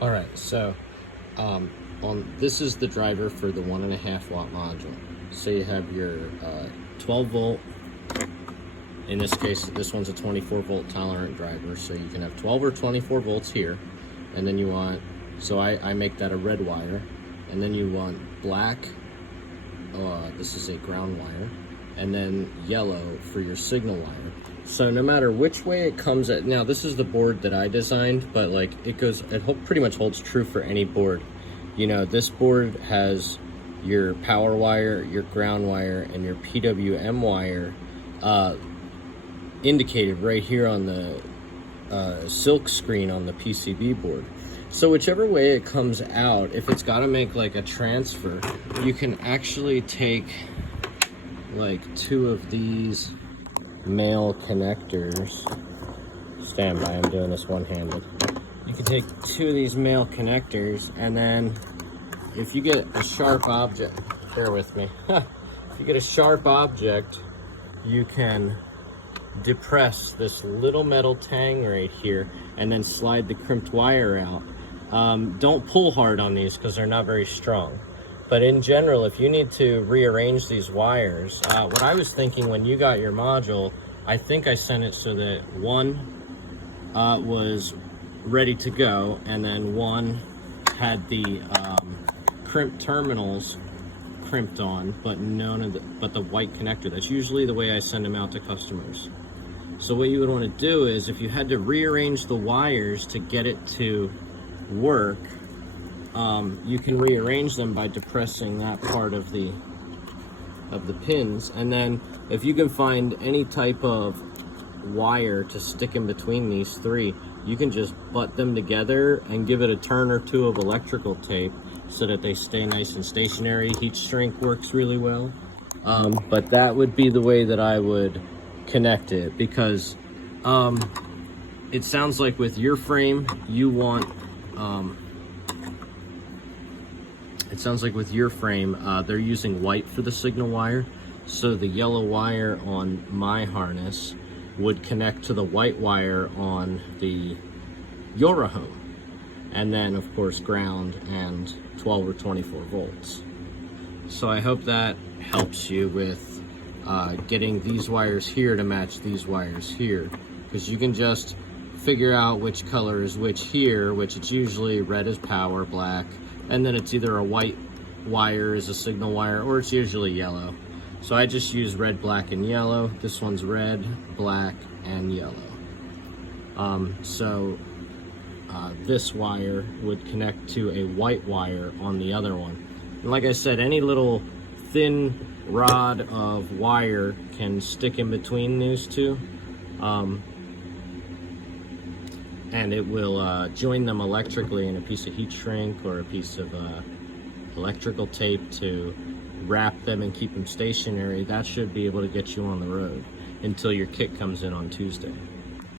All right, so this is the driver for the 1.5 watt module. So you have your 12 volt. In this case, this one's a 24 volt tolerant driver, so you can have 12 or 24 volts here. And then you want, so I make that a red wire, and then you want black, this is a ground wire, and then yellow for your signal wire. So no matter which way it comes at, now this is the board that I designed, but like it pretty much holds true for any board. You know, this board has your power wire, your ground wire, and your PWM wire indicated right here on the silk screen on the PCB board. So whichever way it comes out, if it's got to make like a transfer, you can actually take like 2 of these male connectors. Stand by, I'm doing this one-handed. You can take 2 of these male connectors, and then if you get a sharp object, bear with me, if you get a sharp object, you can depress this little metal tang right here and then slide the crimped wire out. Don't pull hard on these because they're not very strong. But in general, if you need to rearrange these wires, what I was thinking when you got your module, I think I sent it so that one was ready to go, and then one had the crimped terminals crimped on, but the white connector. That's usually the way I send them out to customers. So what you would want to do is, if you had to rearrange the wires to get it to work, you can rearrange them by depressing that part of the pins, and then if you can find any type of wire to stick in between these 3, you can just butt them together and give it a turn or 2 of electrical tape so that they stay nice and stationary. Heat shrink works really well, but that would be the way that I would connect it, because it sounds like with your frame you want they're using white for the signal wire, so the yellow wire on my harness would connect to the white wire on the Yorahome, and then of course ground and 12 or 24 volts. So I hope that helps you with getting these wires here to match these wires here, because you can just figure out which color is which here, which it's usually red is power, black, and then it's either a white wire is a signal wire, or it's usually yellow. So I just use red, black, and yellow. This one's red, black, and yellow. This wire would connect to a white wire on the other one. And like I said, any little thin rod of wire can stick in between these 2. And it will join them electrically in a piece of heat shrink or a piece of electrical tape to wrap them and keep them stationary. That should be able to get you on the road until your kit comes in on Tuesday.